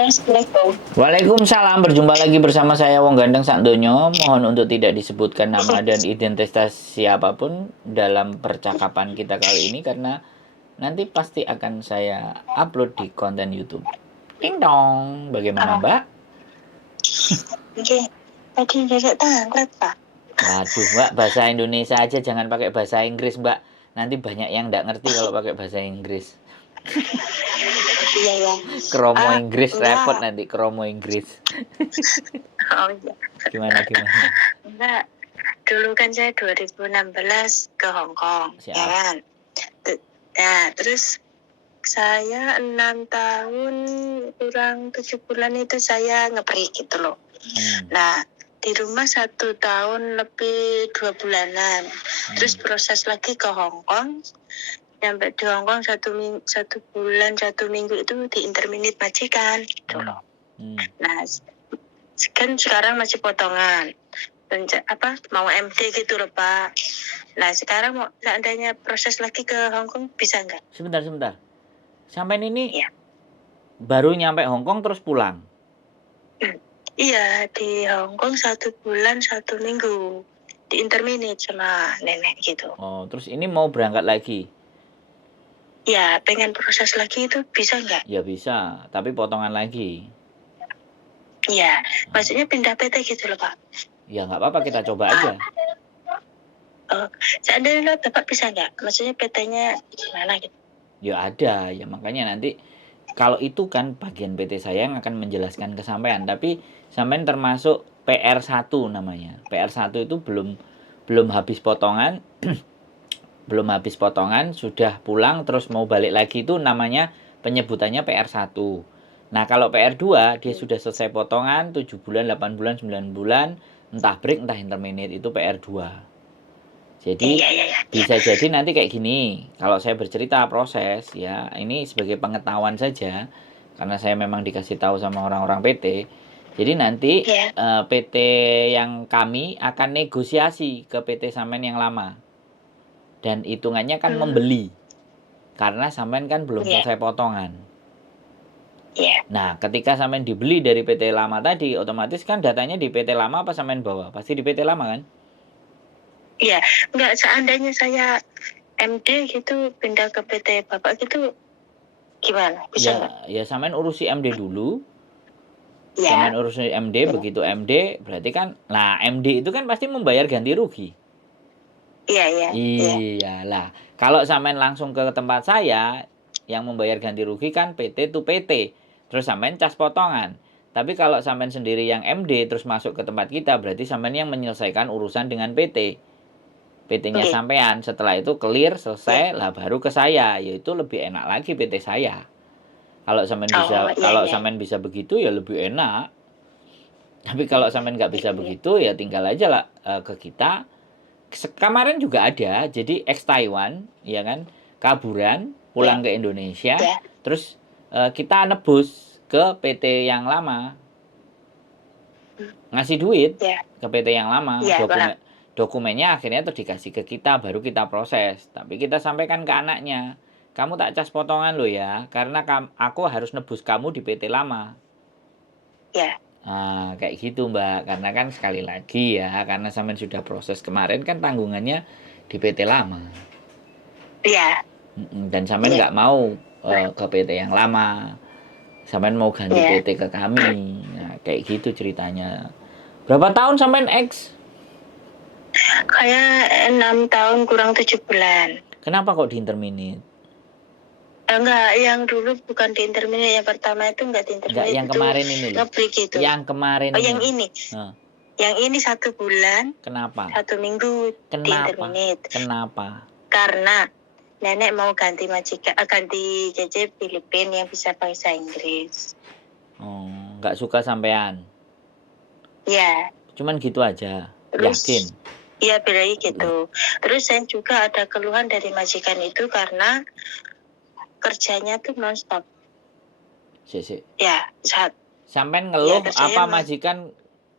Assalamualaikum. Waalaikumsalam, berjumpa lagi bersama saya Wong Gandeng Sakdonyo. Mohon untuk tidak disebutkan nama dan identitas siapapun dalam percakapan kita kali ini karena nanti pasti akan saya upload di konten YouTube. Ding dong, bagaimana Mbak? Oke, tadi tidak tangkap Pak. Waduh Mbak, bahasa Indonesia aja jangan pakai bahasa Inggris Mbak. Nanti banyak yang nggak ngerti kalau pakai bahasa Inggris. Iya ya. Kromo Inggris, enggak. repot nanti kromo Inggris. Oh iya. Gimana? Enggak. Dulu kan saya 2016 ke Hong Kong, Siap. ya kan. Nah, terus saya 6 tahun kurang 7 bulan itu saya nge-break gitu loh. Nah, di rumah 1 tahun lebih 2 bulanan. Terus proses lagi ke Hong Kong. Sampai di Hong Kong 1 bulan 1 minggu itu di interminate majikan gitu loh. Nah, kan sekarang masih potongan. Mau MD gitu loh Pak. Nah sekarang mau seandainya proses lagi ke Hong Kong bisa nggak? Sebentar. Sampai ini ya. Baru nyampe Hong Kong terus pulang? Iya, di Hong Kong 1 bulan 1 minggu. Di interminate sama nenek gitu. Oh, terus ini mau berangkat lagi? Ya, pengen proses lagi itu bisa nggak? Ya bisa, tapi potongan lagi. Iya, maksudnya pindah PT gitu loh Pak. Ya nggak apa-apa, kita coba aja. Seandainya Bapak bisa nggak? Maksudnya PT-nya gimana gitu? Ya ada, ya makanya nanti kalau itu kan bagian PT saya yang akan menjelaskan ke sampean, tapi sampean termasuk PR1 namanya. PR1 itu belum habis potongan, belum habis potongan, sudah pulang terus mau balik lagi itu namanya penyebutannya PR1. Nah, kalau PR2 dia sudah selesai potongan 7 bulan, 8 bulan, 9 bulan, entah break, entah interminate, itu PR2. Jadi bisa jadi nanti kayak gini, kalau saya bercerita proses ya, ini sebagai pengetahuan saja karena saya memang dikasih tahu sama orang-orang PT. Jadi nanti PT yang kami akan negosiasi ke PT sampean yang lama. Dan hitungannya kan membeli. Karena sampean kan belum selesai potongan. Nah, ketika sampean dibeli dari PT lama tadi, otomatis kan datanya di PT lama apa sampean bawa? Pasti di PT lama kan? Iya, enggak, seandainya saya MD gitu pindah ke PT Bapak gitu gimana? Bisa enggak? Ya sampean urusi MD dulu. Sampean urusi MD, begitu MD berarti kan, nah MD itu kan pasti membayar ganti rugi. Iyalah. Kalau sampean langsung ke tempat saya, yang membayar ganti rugi kan PT to PT. Terus sampean cas potongan. Tapi kalau sampean sendiri yang MD terus masuk ke tempat kita, berarti sampean yang menyelesaikan urusan dengan PT. PT-nya sampean, setelah itu clear, selesai, lah baru ke saya. Yaitu lebih enak lagi PT saya. Kalau sampean sampean bisa begitu ya lebih enak. Tapi kalau sampean nggak bisa begitu ya tinggal aja lah ke kita. Kemarin juga ada, jadi ex Taiwan, ya kan, kaburan, pulang ke Indonesia, terus kita nebus ke PT yang lama, ngasih duit ke PT yang lama, dokumennya akhirnya tuh dikasih ke kita, baru kita proses, tapi kita sampaikan ke anaknya, kamu tak cas potongan lo ya, karena aku harus nebus kamu di PT lama. Nah, kayak gitu Mbak, karena kan sekali lagi ya, karena sampean sudah proses kemarin kan tanggungannya di PT lama. Dan sampean nggak mau ke PT yang lama, sampean mau ganti PT ke kami. Nah, kayak gitu ceritanya. Berapa tahun sampean X? Kayak 6 tahun kurang 7 bulan. Kenapa kok di interminate? Enggak, yang dulu bukan di interminate, yang pertama itu enggak di interminate. Enggak, yang kemarin ini loh. Gitu. Yang kemarin ini. Yang ini. Yang ini 1 bulan. Kenapa? 1 minggu di interminate. Kenapa? Karena nenek mau ganti majikan, ganti JJ Filipina yang bisa bahasa Inggris. Oh, enggak suka sampean? Ya. Cuman gitu aja. Terus, yakin? Iya, bilangnya gitu. Terus saya juga ada keluhan dari majikan itu karena kerjanya tuh non-stop. Ya, sampean ngeluh apa majikan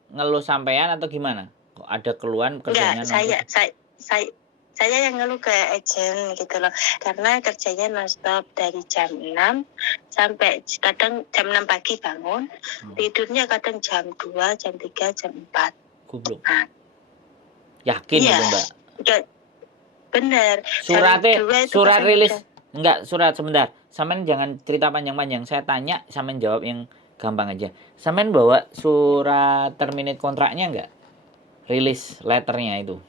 ngeluh sampean atau gimana? Kok ada keluhan kerjanya non-stop? Enggak, saya yang ngeluh ke agent gitu loh. Karena kerjanya nonstop dari jam 6 sampai kadang jam 6 pagi bangun, tidurnya kadang jam 2, jam 3, jam 4. Goblok. Nah, Yakin iya, itu, Mbak? bener. Surat rilis enggak, surat sebentar. Sampean jangan cerita panjang-panjang. Saya tanya, sampean jawab yang gampang aja. Sampean bawa surat terminate kontraknya enggak? Rilis letternya itu.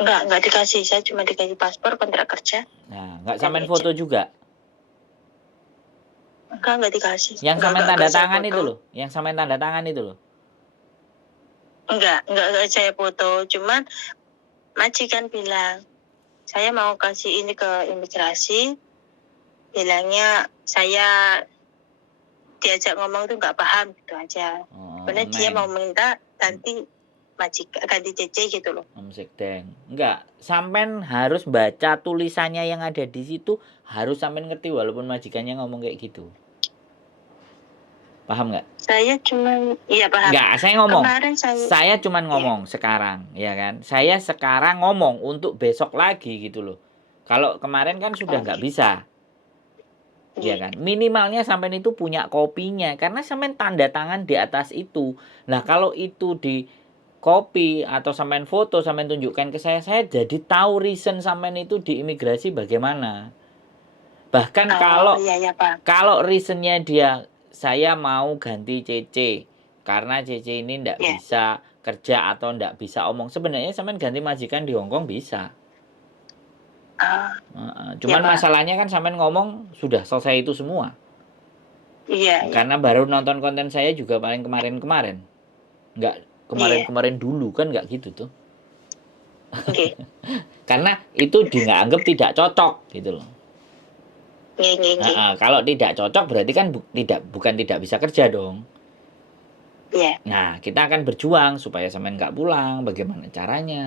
Enggak dikasih. Saya cuma dikasih paspor, kontrak kerja. Nah, enggak sampean foto juga? Enggak dikasih. Yang sampean tanda tangan itu loh. Yang sampean tanda tangan itu loh. Enggak saya foto. Cuman majikan bilang, saya mau kasih ini ke imigrasi. Bilangnya saya diajak ngomong tuh nggak paham gitu aja. Karena dia mau minta ganti CC gitu loh. Enggak, sampean harus baca tulisannya yang ada di situ, harus sampean ngerti walaupun majikannya ngomong kayak gitu. Paham nggak? Saya cuma paham. Enggak, saya ngomong. Kemarin saya cuma ngomong sekarang, ya kan? Saya sekarang ngomong untuk besok lagi gitu loh. Kalau kemarin kan sudah nggak bisa. Ya kan, minimalnya sampean itu punya kopinya karena sampean tanda tangan di atas itu. Nah, kalau itu di copy atau sampean foto, sampean tunjukkan ke saya jadi tahu reason sampean itu di imigrasi bagaimana. Bahkan kalau reasonnya dia saya mau ganti CC karena CC ini ndak bisa kerja atau ndak bisa omong, sebenarnya sampean ganti majikan di Hongkong bisa. Cuman masalahnya kan sampean ngomong sudah selesai itu semua. Iya. Karena baru nonton konten saya juga paling kemarin-kemarin. Enggak kemarin-kemarin dulu kan enggak gitu tuh. Karena itu dianggap tidak cocok gitu loh. Kalau tidak cocok berarti kan bukan tidak bisa kerja dong. Nah, kita akan berjuang supaya sampean enggak pulang, bagaimana caranya.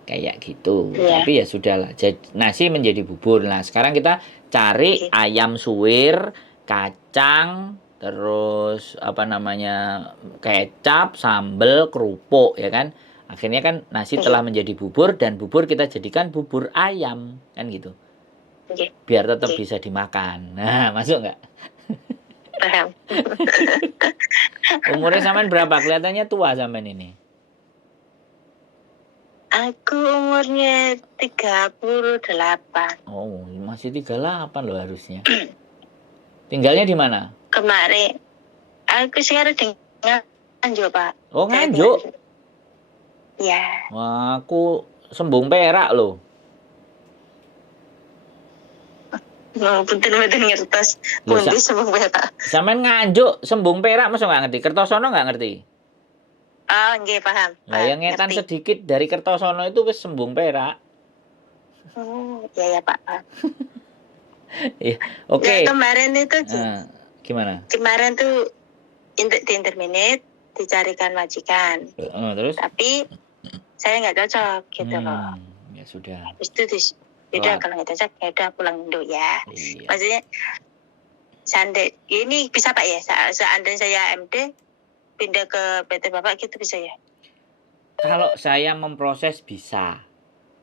Kayak gitu. Tapi ya sudahlah. Nasi menjadi bubur. Nah, sekarang kita cari ayam suwir, kacang, terus kecap, sambal, kerupuk, ya kan? Akhirnya kan nasi telah menjadi bubur dan bubur kita jadikan bubur ayam, kan gitu. Biar tetap bisa dimakan. Nah, masuk nggak? Paham. Umurnya sampean berapa? Kelihatannya tua sampean ini. Aku umurnya 38. Oh, masih 38 loh harusnya. Tinggalnya di mana? Kemarin. Aku sekarang di Nganjuk, Pak. Oh, Nganjuk? Iya. Wah, aku Sembung Perak loh. Punten ngertos. Pundi Sembung Perak. Sampean Nganjuk, Sembung Perak masa nggak ngerti? Kertosono nggak ngerti? Oh, nggih paham. Nah, yang ngetan sedikit dari Kertosono itu wis Sembung Perak. Oh, iya Pak. Iya, oke. Kemarin itu gimana? Kemarin tuh di interminate dicarikan majikan. Terus? Tapi saya nggak cocok gitu loh. Ya sudah. Habis itu udah kalau nggak cocok ya udah pulang Indo ya. Iya. Maksudnya ini bisa Pak ya? Seandainya saya MD pindah ke PT Bapak gitu bisa ya? Kalau saya memproses bisa.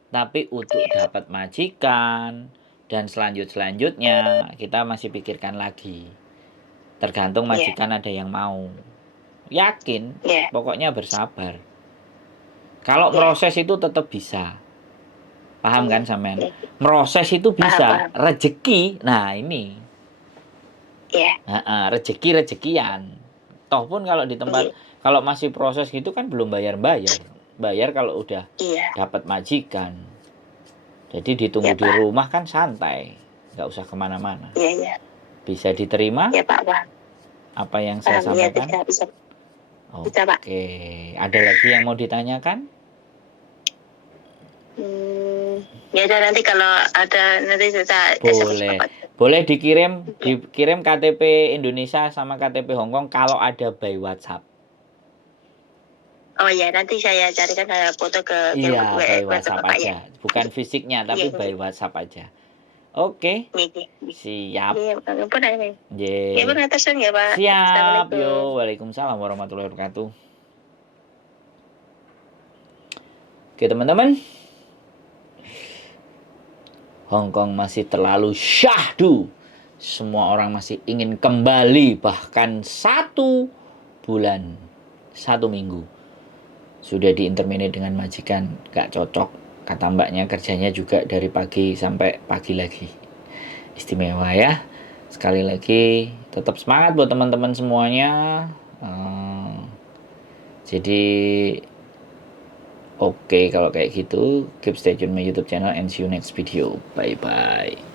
Tapi untuk dapat majikan dan selanjutnya kita masih pikirkan lagi. Tergantung majikan ada yang mau. Yakin, pokoknya bersabar. Kalau proses itu tetap bisa. Paham kan sampean? Proses itu bisa, rezeki. Nah, ini. Rezeki-rezekian. Toh pun kalau di tempat kalau masih proses gitu kan belum bayar-bayar. Bayar kalau udah dapat majikan. Jadi ditunggu di rumah kan santai, nggak usah kemana-mana. Bisa diterima? Ya Pak. Apa yang saya sampaikan? Bisa, Pak. Oke, ada lagi yang mau ditanyakan? Ya udah nanti kalau ada nanti saya boleh dikirim KTP Indonesia sama KTP Hongkong kalau ada by WhatsApp. Oh ya, nanti saya carikan foto ke by WhatsApp aja. Bukan fisiknya tapi by WhatsApp aja. Oke. Siap. Siap. Yo, waalaikumsalam warahmatullahi wabarakatuh. Oke, teman-teman. Hong Kong masih terlalu syahdu. Semua orang masih ingin kembali, bahkan 1 bulan, 1 minggu. Sudah diinterminate dengan majikan, gak cocok. Kata mbaknya kerjanya juga dari pagi sampai pagi lagi. Istimewa ya. Sekali lagi, tetap semangat buat teman-teman semuanya. Jadi oke, kalau kayak gitu, keep stay tune my YouTube channel and see you next video. Bye bye.